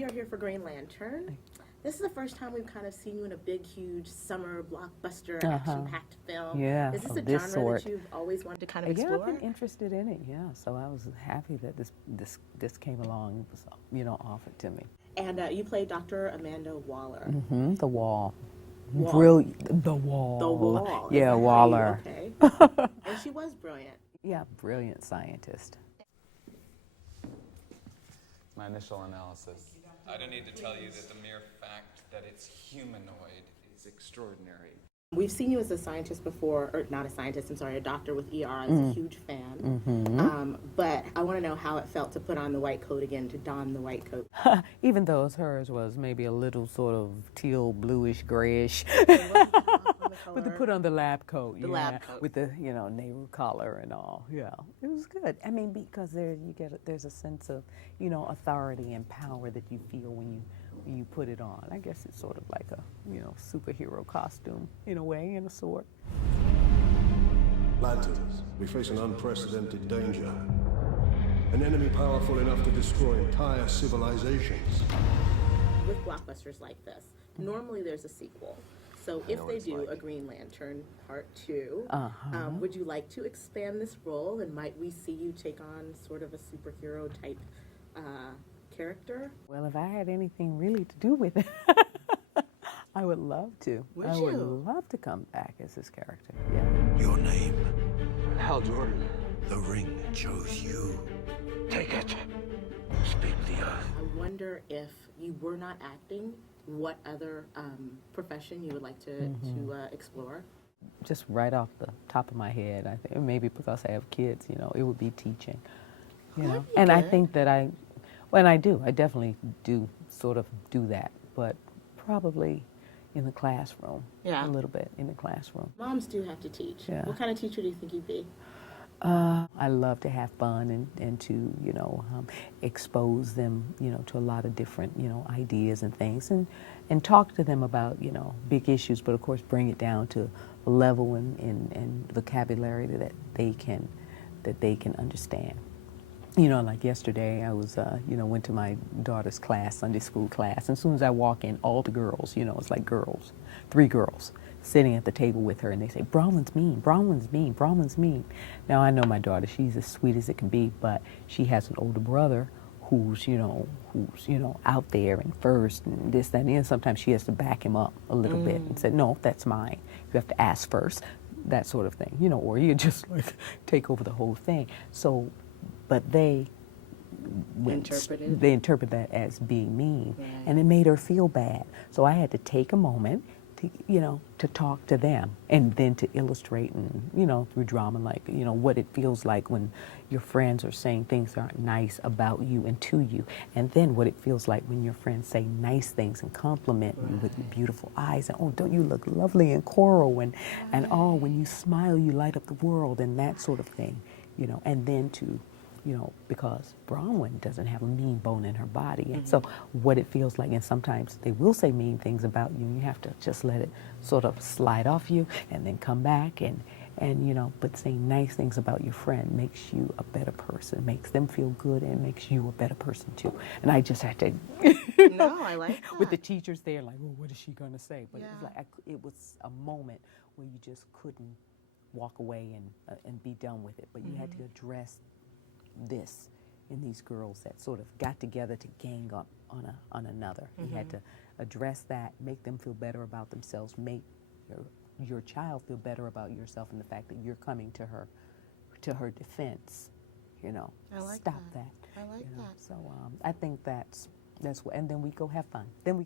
we are here for Green Lantern. This is the first time we've kind of seen you in a big, huge summer blockbuster, action-packed film. Yeah, Is this a this genre sort. that you've always wanted to kind of Yeah, explore? I've been interested in it. Yeah, so I was happy that this came along. It was, offered to me. And you play Dr. Amanda Waller. The Wall. Wall. Brilliant. The Wall. The Wall. Is Yeah, that how Waller. Okay. And she was brilliant. Yeah, brilliant scientist. My initial analysis. I don't need to tell you that the mere fact that it's humanoid is extraordinary. We've seen you as a scientist before, or not a scientist, I'm sorry, a doctor with ER. I was a huge fan. But I want to know how it felt to put on the white coat again, to don the white coat. Even though hers was maybe a little sort of teal, bluish, grayish. But to put on the lab coat, lab coat. with the naval collar and all, yeah, it was good. I mean, because there's a sense of authority and power that you feel when you put it on. I guess it's sort of like a superhero costume in a way, in a sort. Lanterns, we face an unprecedented danger. An enemy powerful enough to destroy entire civilizations. With blockbusters like this, normally there's a sequel. So if they do a Green Lantern Part 2, would you like to expand this role, and might we see you take on sort of a superhero type character? Well, if I had anything really to do with it, I would love to. Would I you? would love to come back as this character, yeah. Your name, Hal Jordan. the ring chose you. Take it. Speak the earth. I wonder if you were not acting, what other profession you would like to explore? Just right off the top of my head, I think maybe because I have kids, it would be teaching. That'd be And I good. think that I definitely do sort of do that, but probably in the classroom. Yeah. A little bit in the classroom. Moms do have to teach. Yeah. What kind of teacher do you think you'd be? I love to have fun and to expose them to a lot of different ideas and things and talk to them about big issues, but of course bring it down to a level and vocabulary that they can understand. Like yesterday, I was, went to my daughter's class, Sunday school class, and as soon as I walk in, all the girls, it's like girls, 3 girls, sitting at the table with her, and they say, Bronwyn's mean, Bronwyn's mean, Bronwyn's mean. Now, I know my daughter, she's as sweet as it can be, but she has an older brother who's out there and first and this, that, and sometimes she has to back him up a little bit and say, no, that's mine. You have to ask first, that sort of thing, or you just like take over the whole thing. So, but they interpret that as being mean, Right. and it made her feel bad. So I had to take a moment to talk to them, and then to illustrate and through drama, like what it feels like when your friends are saying things that aren't nice about you and to you, and then what it feels like when your friends say nice things and compliment you with your beautiful eyes, and oh, don't you look lovely in coral, and oh, when you smile you light up the world, and that sort of thing, and then to because Bronwyn doesn't have a mean bone in her body. And so what it feels like, and sometimes they will say mean things about you, and you have to just let it sort of slide off you and then come back and but saying nice things about your friend makes you a better person, makes them feel good, and makes you a better person too. And I just had to, No, I like that. with the teachers there, like, well, what is she going to say? But Yeah. it was like, it was a moment where you just couldn't walk away and be done with it, but you had to address this in these girls that sort of got together to gang up on another. You had to address that, make them feel better about themselves, make your child feel better about yourself, and the fact that you're coming to her defense. I like stop that. that. I like that. So I think that's what, and then we go have fun. Then we